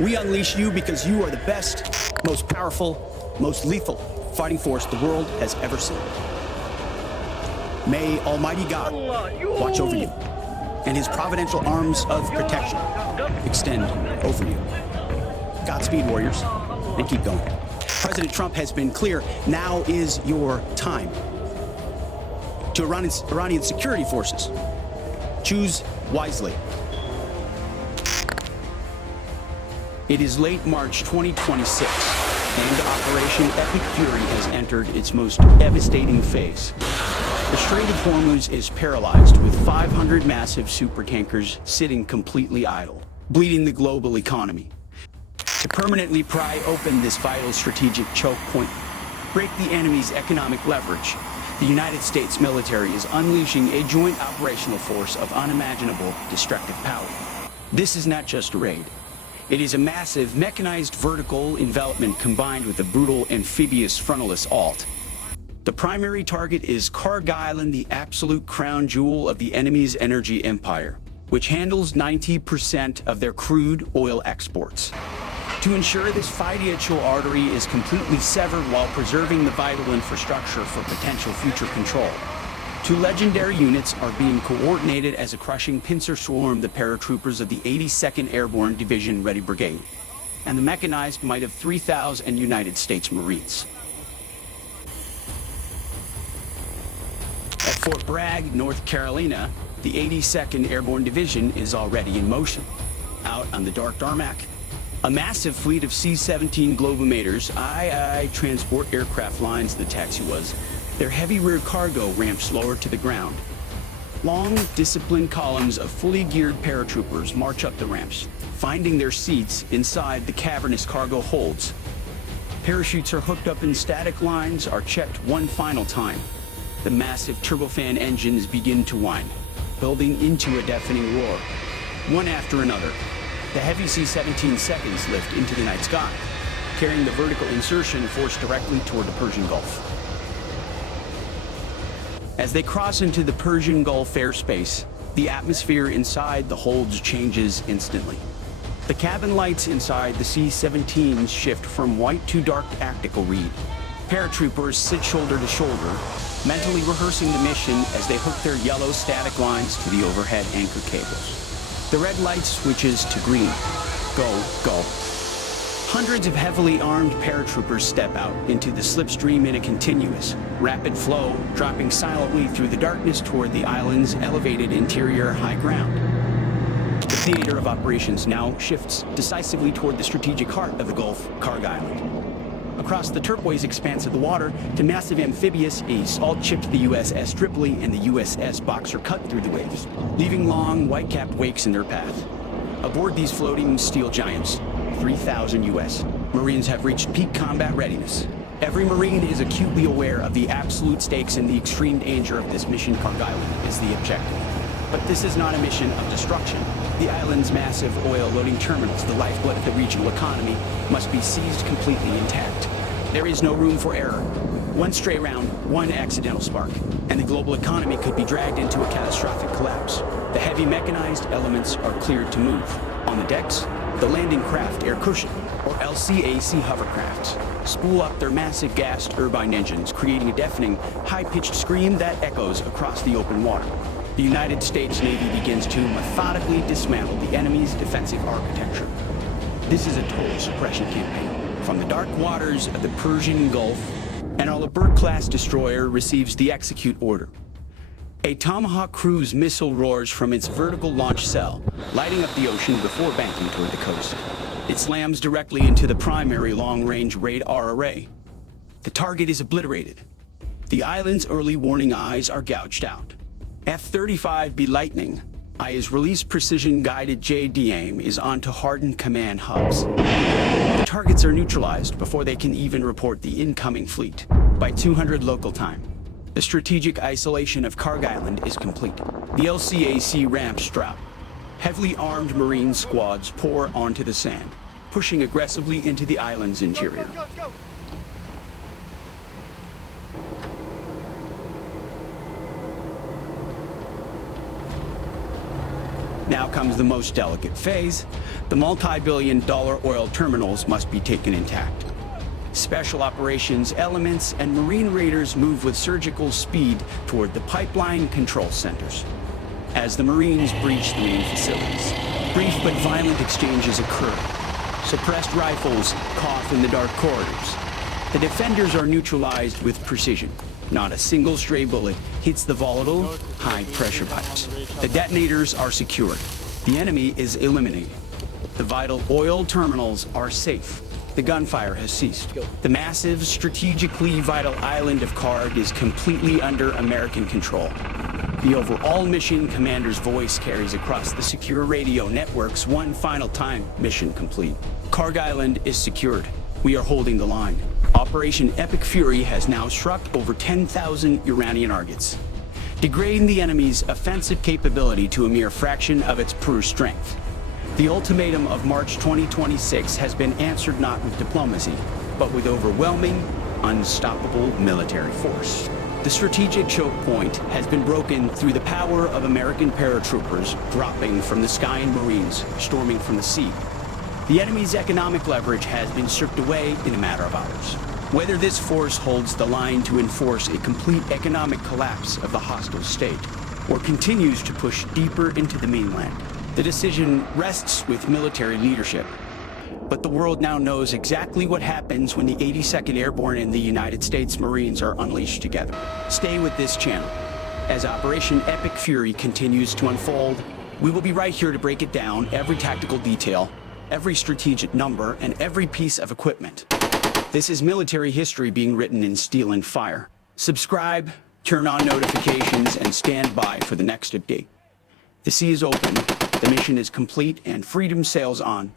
We unleash you because you are the best, most powerful, most lethal fighting force the world has ever seen. May Almighty God watch over you, and his providential arms of protection extend over you. Godspeed, warriors, and keep going. President Trump has been clear, now is your time. To Iranian security forces, choose wisely. It is late March 2026, and Operation Epic Fury has entered its most devastating phase. The Strait of Hormuz is paralyzed, with 500 massive supertankers sitting completely idle, bleeding the global economy. To permanently pry open this vital strategic choke point, break the enemy's economic leverage, the United States military is unleashing a joint operational force of unimaginable destructive power. This is not just a raid. It is a massive mechanized vertical envelopment combined with a brutal amphibious frontal assault. The primary target is Kharg Island, the absolute crown jewel of the enemy's energy empire, which handles 90% of their crude oil exports. To ensure this financial artery is completely severed while preserving the vital infrastructure for potential future control, two legendary units are being coordinated as a crushing pincer swarm the paratroopers of the 82nd Airborne Division Ready Brigade, and the mechanized might of 3,000 United States Marines. At Fort Bragg, North Carolina, the 82nd Airborne Division is already in motion. Out on the dark tarmac, a massive fleet of C-17 Globemaster II transport aircraft lines the taxi was, their heavy rear cargo ramps lower to the ground. Long, disciplined columns of fully geared paratroopers march up the ramps, finding their seats inside the cavernous cargo holds. Parachutes are hooked up in static lines, are checked one final time. The massive turbofan engines begin to whine, building into a deafening roar. One after another, the heavy C-17 seconds lift into the night sky, carrying the vertical insertion force directly toward the Persian Gulf. As they cross into the Persian Gulf airspace, the atmosphere inside the holds changes instantly. The cabin lights inside the C-17s shift from white to dark tactical read. Paratroopers sit shoulder to shoulder, mentally rehearsing the mission as they hook their yellow static lines to the overhead anchor cables. The red light switches to green. Go, go. Hundreds of heavily armed paratroopers step out into the slipstream in a continuous, rapid flow, dropping silently through the darkness toward the island's elevated interior high ground. The theater of operations now shifts decisively toward the strategic heart of the Gulf, Kharg Island. Across the turquoise expanse of the water, to massive amphibious assault-chipped the USS Tripoli and the USS Boxer cut through the waves, leaving long, white-capped wakes in their path. Aboard these floating steel giants, 3,000 U.S. Marines have reached peak combat readiness. Every Marine is acutely aware of the absolute stakes and the extreme danger of this mission. Kharg Island is the objective. But this is not a mission of destruction. The island's massive oil-loading terminals, the lifeblood of the regional economy, must be seized completely intact. There is no room for error. One stray round, one accidental spark, and the global economy could be dragged into a catastrophic collapse. The heavy mechanized elements are cleared to move. On the decks, the landing craft air cushion, or LCAC hovercrafts, spool up their massive gas turbine engines, creating a deafening, high-pitched scream that echoes across the open water. The United States Navy begins to methodically dismantle the enemy's defensive architecture. This is a total suppression campaign. From the dark waters of the Persian Gulf, an Envelopment-class destroyer receives the execute order. A Tomahawk cruise missile roars from its vertical launch cell, lighting up the ocean before banking toward the coast. It slams directly into the primary long-range radar array. The target is obliterated. The island's early warning eyes are gouged out. F-35B Lightning IIs release precision-guided JD-AIM is onto hardened command hubs. The targets are neutralized before they can even report the incoming fleet. By 200 local time, the strategic isolation of Kharg Island is complete. The LCAC ramps drop. Heavily armed Marine squads pour onto the sand, pushing aggressively into the island's interior. Go. Now comes the most delicate phase. The multi-billion-dollar oil terminals must be taken intact. Special operations elements and Marine raiders move with surgical speed toward the pipeline control centers. As the Marines breach the main facilities, brief but violent exchanges occur. Suppressed rifles cough in the dark corridors. The defenders are neutralized with precision. Not a single stray bullet hits the volatile, high-pressure pipes. The detonators are secured. The enemy is eliminated. The vital oil terminals are safe. The gunfire has ceased. The massive, strategically vital island of Kharg is completely under American control. The overall mission commander's voice carries across the secure radio networks one final time. Mission complete. Kharg Island is secured. We are holding the line. Operation Epic Fury has now struck over 10,000 Iranian targets, degrading the enemy's offensive capability to a mere fraction of its pure strength. The ultimatum of March 2026 has been answered not with diplomacy, but with overwhelming, unstoppable military force. The strategic choke point has been broken through the power of American paratroopers dropping from the sky and Marines storming from the sea. The enemy's economic leverage has been stripped away in a matter of hours. Whether this force holds the line to enforce a complete economic collapse of the hostile state, or continues to push deeper into the mainland, the decision rests with military leadership. But the world now knows exactly what happens when the 82nd Airborne and the United States Marines are unleashed together. Stay with this channel. As Operation Epic Fury continues to unfold, we will be right here to break it down, every tactical detail, every strategic number, and every piece of equipment. This is military history being written in steel and fire. Subscribe, turn on notifications, and stand by for the next update. The sea is open, the mission is complete, and freedom sails on.